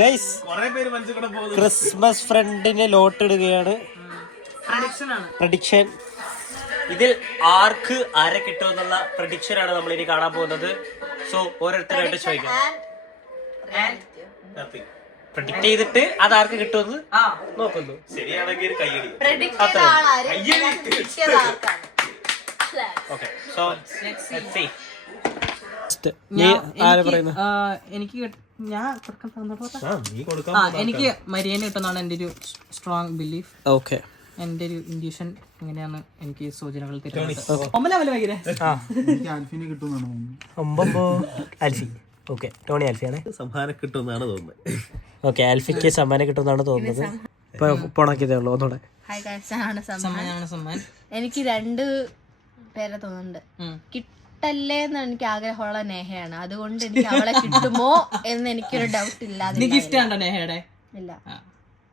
Guys Christmas ഫ്രണ്ടിന് ലോട്ട് ഇടുകയാണ്. Prediction. ഇതിൽ ആർക്ക് ആരെ കിട്ടുമെന്നുള്ള പ്രഡിക്ഷൻ ആണ് നമ്മൾ ഇനി കാണാൻ പോകുന്നത്. സോ ഓരോരുത്തരായിട്ട് ചോദിക്കാം. പ്രഡിക്ട് ചെയ്തിട്ട് അത് ആർക്ക് കിട്ടുമെന്ന് നോക്കുന്നു. ശരിയാണെങ്കിൽ കയ്യടി. Okay, so let's see. എനിക്ക് മരിയന് കിട്ടുന്നതാണ് എന്റെ ഒരു സ്ട്രോങ് ബിലീഫ്. ഓക്കെ, എന്റെ ഒരു ഇൻഡ്യൂഷൻ എങ്ങനെയാണ് എനിക്ക് സൂചനകൾ തരുന്നത്. ഓക്കെ, ടോണി ആൽഫിയാണ് സമ്മാനം കിട്ടുമെന്നാണ് തോന്നുന്നത്. ഓക്കെ, ആൽഫിക്ക് സമ്മാനം കിട്ടുമെന്നാണ് തോന്നുന്നത്. പോണാക്കിയതേ ഉള്ളൂ ഒന്നുകൂടെ. എനിക്ക് 2 പേരെ തോന്നുന്നുണ്ട്. കിട്ടല്ലേ എന്ന് എനിക്ക് ആഗ്രഹമുള്ള നേഹയാണ്. അതുകൊണ്ട് എനിക്ക് അവളെ കിട്ടുമോ എന്ന് എനിക്കൊരു ഡൗട്ട് ഇല്ലാതെ ഇല്ല.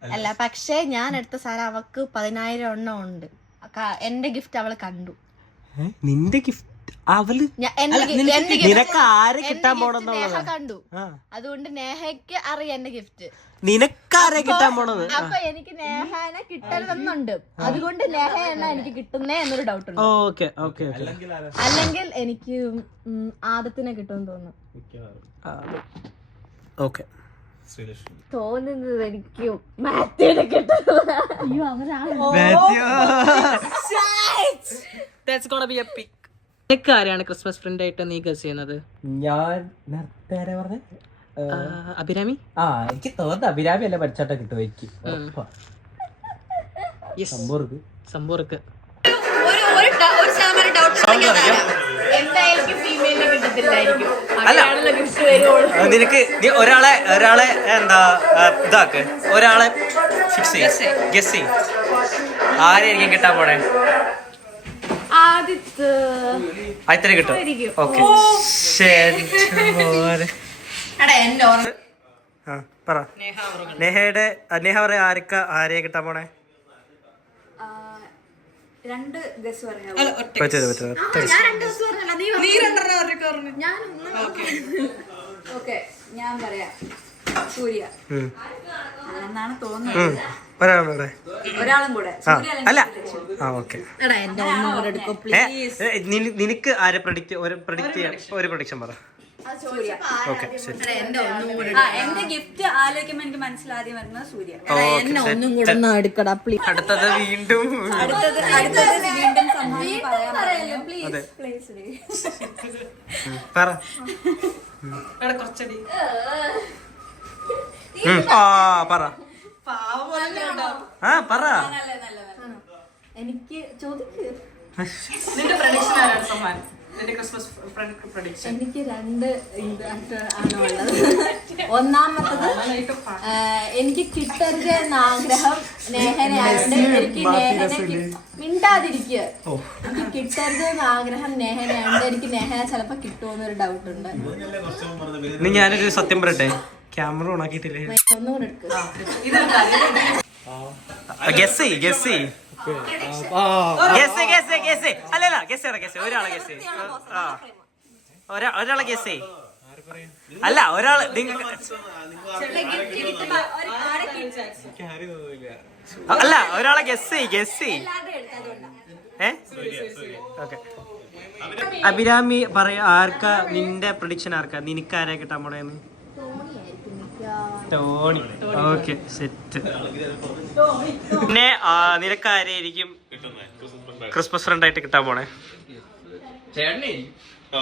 അല്ല, പക്ഷെ ഞാൻ എടുത്ത സാധനം അവക്ക് 10,000 എണ്ണം ഉണ്ട്. എന്റെ ഗിഫ്റ്റ് അവള് കണ്ടു. നിന്റെ ഗിഫ്റ്റ് അവള് നിനക്ക് ആരെ കിട്ടാൻ പോണെന്നുള്ളത് കണ്ടു. അതുകൊണ്ട് നേഹയ്ക്ക് അറിയാം എന്റെ ഗിഫ്റ്റ്. നിനക്കാരെ കിട്ടാൻ പോണത്. അപ്പൊ എനിക്ക് നേഹനെ കിട്ടരുതെന്നുണ്ട്. അതുകൊണ്ട് നേഹയാണ് എനിക്ക് കിട്ടുന്നേ എന്നൊരു ഡൗട്ട് ഉണ്ട്. Okay okay. അല്ലെങ്കിൽ എനിക്ക് ആദത്തിനെ കിട്ടുമെന്ന് തോന്നുന്നു. ഓക്കെ, തോന്നുന്നത് എനിക്ക് മാത്യുവിനെ കിട്ടുന്നത്. അയ്യോ, നിനക്ക് ആരെയാണ് ക്രിസ്മസ് ഫ്രണ്ട് ആയിട്ട് നീ ഗസ് ചെയ്യുന്നത്? ഞാൻ നേരത്തെ ആരാ പറഞ്ഞ? അഭിരാമി. എനിക്ക് തോന്നുന്നു അഭിരാമി അല്ല പഠിച്ചാട്ട കിട്ടും എനിക്ക്. സംബോർക്ക് അല്ല, നിനക്ക് ഒരാളെ എന്താ ഇതാക്ക്, ഒരാളെ ഫിക്സ് ചെയ്യും, ഗസ് ചെയ്യും. ആരെയായിരിക്കും കിട്ടാൻ പോണേ? ആദ്യത്തെ കിട്ടും. ഓക്കെ, പറ. നേഹ പറയാ ആരെയാ കിട്ടാൻ പോണേ? 2 ഗസ് പറയാം. ഞാൻ പറയാം സൂര്യ എന്നാണ് തോന്നുന്നത്. ഒരാളും കൂടെ അല്ല. നിനക്ക് ആരെ ഒരു പ്രഡിക്ഷൻ പറ. എന്റെ ഗിഫ്റ്റ് ആലോചിക്കുമ്പോ എനിക്ക് മനസ്സിലാദ്യം വരുന്നത് സൂര്യ. ഒന്നും കൂടെ എടുക്കടാ പ്ലീസ്. അടുത്തത് വീണ്ടും പറ. പറ. എനിക്ക് ചോദിക്ക്. എനിക്ക് 2 ആണ് ഉള്ളത്. ഒന്നാമത്തത് എനിക്ക് കിട്ടരുത് എന്ന ആഗ്രഹം നേഹനയായിട്ട്. എനിക്ക് നേഹനെ മിണ്ടാതിരിക്കുക. എനിക്ക് കിട്ടരുത് എന്ന ആഗ്രഹം നേഹനയുണ്ട്. എനിക്ക് നേഹന ചിലപ്പോ കിട്ടുമെന്നൊരു ഡൗട്ട് ഉണ്ട്. ഞാനൊരു സത്യം പറയട്ടെ, ക്യാമറ ഓൺ ആക്കിയിട്ടില്ലേ? ഒന്നുകൂടെ എടുക്കുക. ഒരാളെ ഗസ് അല്ല, ഒരാള് അല്ല, ഒരാളെ ഗസ്. ഓക്കെ, അഭിരാമി പറയാ. ആർക്കാ നിന്റെ പ്രഡിക്ഷൻ? ആർക്കാ നിനക്കാരെ കിട്ടാൻ പോണേന്ന്? ടോണി. Okay, set. പിന്നെ നിനക്കാരായിരിക്കും ക്രിസ്മസ് ഫ്രണ്ട് ആയിട്ട് കിട്ടാൻ പോണേ?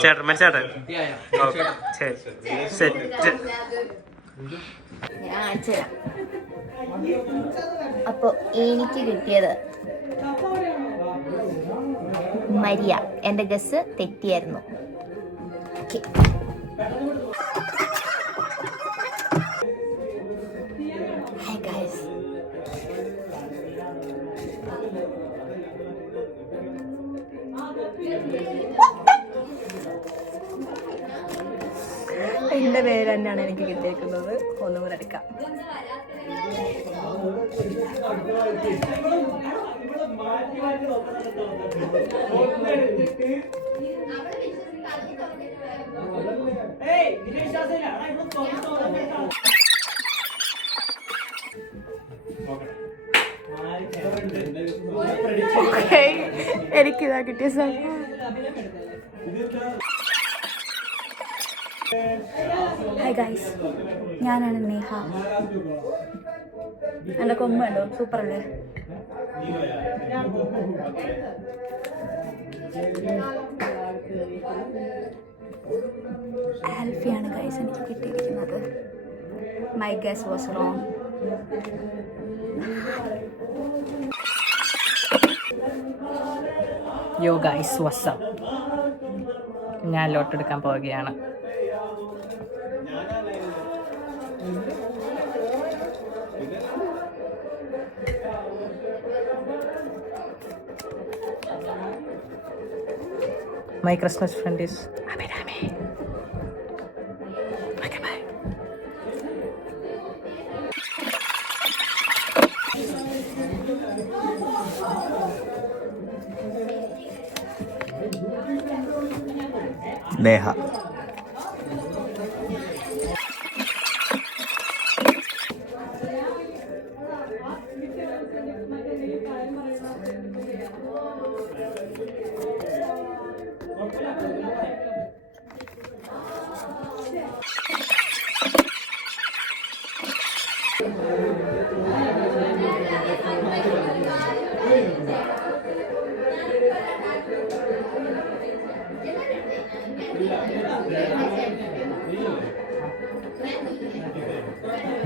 ചേട്ടൻ, മനസ്സേട്ടൻ. ഓക്കെ, ശരി, സെറ്റ്. അപ്പൊ എനിക്ക് കിട്ടിയത് മരിയ. എന്റെ ഗസ് തെറ്റിയായിരുന്നു. Hi guys. എന്റെ പേര് തന്നെയാണ് എനിക്ക് കിട്ടിയിരിക്കുന്നത്. ഒന്നുകൂടെ എടുക്കാം. എനിക്കിതാ കിട്ടിയ സമയം. ഹായ് ഗൈസ്, ഞാനാണ് നേഹ. എൻ്റെ കൊമ്പ് കണ്ടോ, സൂപ്പർ അല്ലേ? ആൽഫിയാണ് ഗൈസ് എനിക്ക് കിട്ടിയിരിക്കുന്നത്. My guess was wrong. യോ ഗൈസ് വാട്സ്ആപ്പ്, ഞാൻ ലോട്ട് എടുക്കാൻ പോവുകയാണ്. My Christmas friend is Abhirami. Okay, bye. Neha.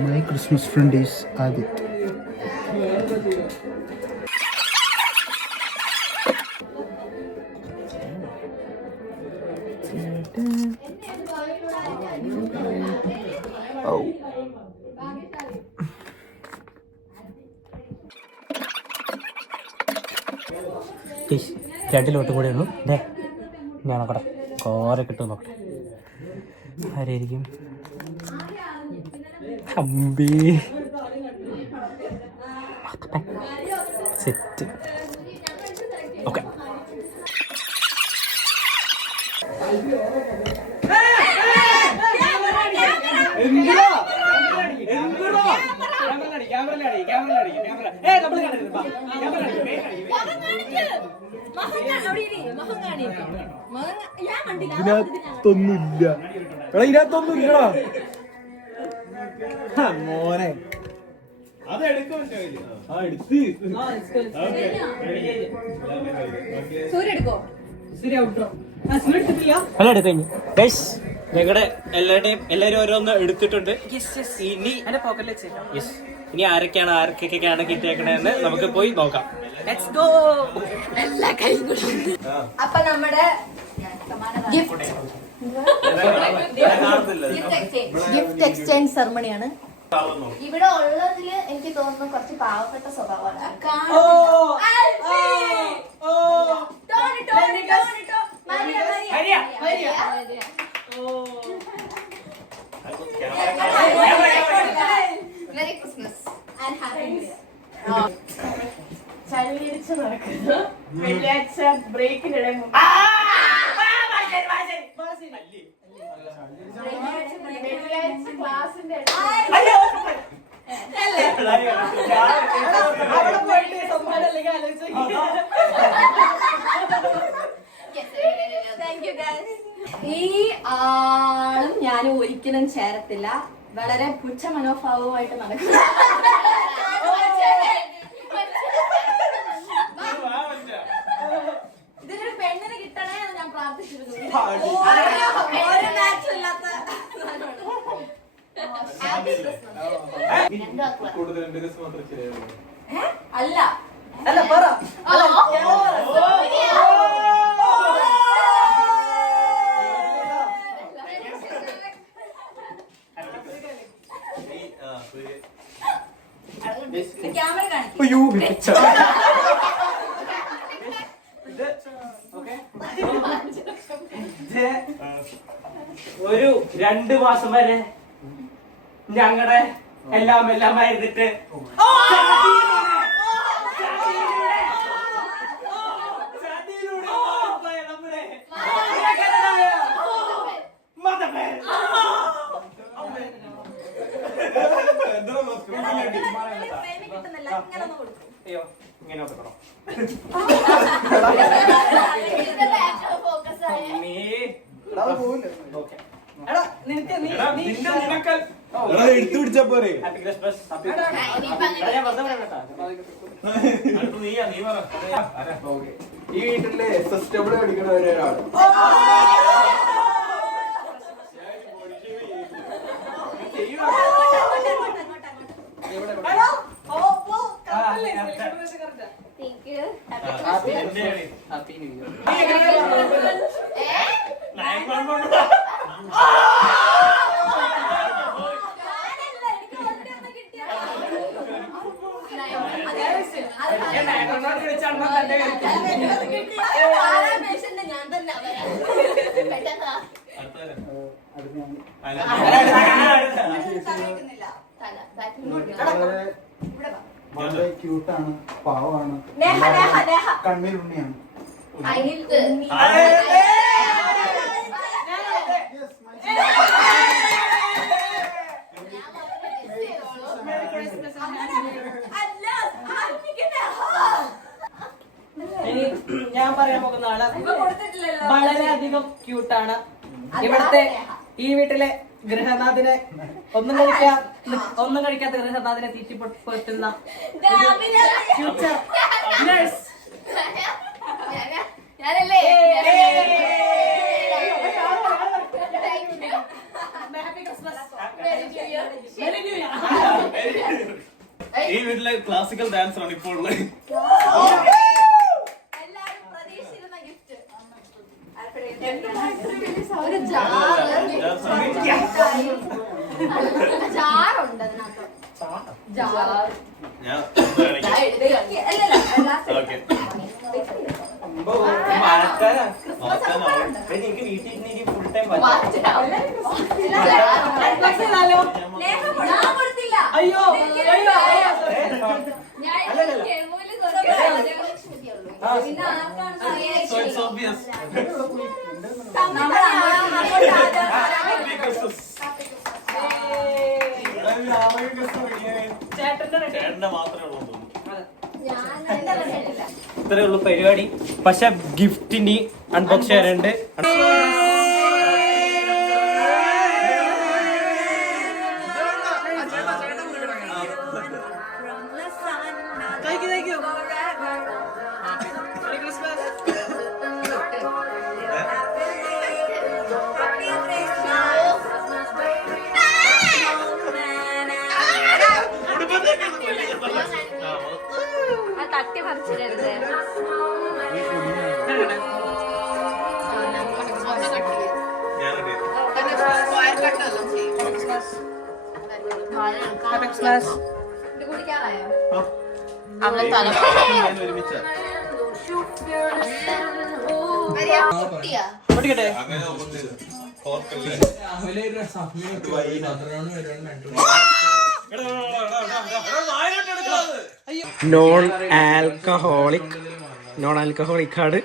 My Christmas friend is Adit. Oh. രണ്ടിലോട്ടും കൂടെ ഉള്ളൂ. ഞാൻ നോക്കട്ടെ, കോര കിട്ടും നോക്കട്ടെ. ആരായിരിക്കും? അമ്പി സെറ്റ്. ഓക്കെ, ഇതിനകത്തൊന്നുമില്ല. ഇതിനകത്തൊന്നുമില്ലടാ മോനെ. അല്ല എടുക്കഴിഞ്ഞു ഗൈസ്. ഞങ്ങളുടെ എല്ലാവരും ഓരോന്ന് എടുത്തിട്ടുണ്ട്. ഇനി ആരൊക്കെയാണ് കിട്ടിയേക്കണെന്ന് നമുക്ക് പോയി നോക്കാം. അപ്പൊ നമ്മുടെ ഗിഫ്റ്റ് എക്സ്ചേഞ്ച് സെറമണിയാണ്. ഇവിടെ ഉള്ളതില് എനിക്ക് തോന്നുന്നു കുറച്ച് പാവപ്പെട്ട സ്വഭാവമാണ്. Merry Christmas and happy new year. ചളിയടിച്ച് നടക്കുന്നു വെള്ളിയാഴ്ച ബ്രേക്കിനിടെ വെള്ളിയാഴ്ച ക്ലാസിന്റെ ഈ ആളും ഞാനും ഒരിക്കലും ചേരത്തില്ല. വളരെ പുച്ഛ മനോഭാവമായിട്ട് നടക്കുന്നു. ഇതിനൊരു പെണ്ണിന് കിട്ടണേ എന്ന് ഞാൻ പ്രാർത്ഥിച്ചിരുന്നു. ഒരു മാച്ചും ഇല്ലാത്ത അല്ല അല്ല പറ. ക്യാമറ കാണിക്കും. ഒരു 2 മാസം വരെ ഞങ്ങളുടെ എല്ലാമായിരുന്നിട്ട് അയ്യോ ഇങ്ങനെ നോക്കണോ എടുത്തു പിടിച്ചാ പോരെ. ഹാപ്പി ക്രിസ്മസ് ഈ വീട്ടിലെ സസ്റ്റബിൾ പഠിക്കുന്ന ഒരാൾ വളരെ ക്യൂട്ടാണ്, പാവമാണ്, കണ്ണിലുണ്ണിയാണ്. ഇനി ഞാൻ പറയാൻ പോകുന്ന ആള് വളരെയധികം ക്യൂട്ടാണ്. ഇവിടുത്തെ ഈ വീട്ടിലെ ഗൃഹനാഥിനെ ഒന്നും കഴിക്കാത്ത ഗൃഹനാഥിനെ തീറ്റിപ്പൊട്ടുന്ന ഫ്യൂച്ചർ നഴ്സ്. ഈ വീട്ടിലെ ക്ലാസിക്കൽ ഡാൻസർ ആണ് ഇപ്പോൾ ഉള്ളത്. ജാറുണ്ട് അതിനകത്ത്. ഞാൻ എനിക്ക് വീട്ടിൽ ഫുൾ ടൈം അയ്യോ ചേട്ടന്റെ മാത്രമേ ഉള്ളൂ തോന്നുന്നു. ഇത്രേ ഉള്ളൂ പരിപാടി. പക്ഷെ ഗിഫ്റ്റിന് അൺബോക്സ് ചെയ്യാനുണ്ട്. തട്ടി പറിച്ചിടരുത്. ഇത് കുടിക്കാറായോ? കുട്ടിയാ നോൺ ആൽക്കഹോളിക് ആണ്.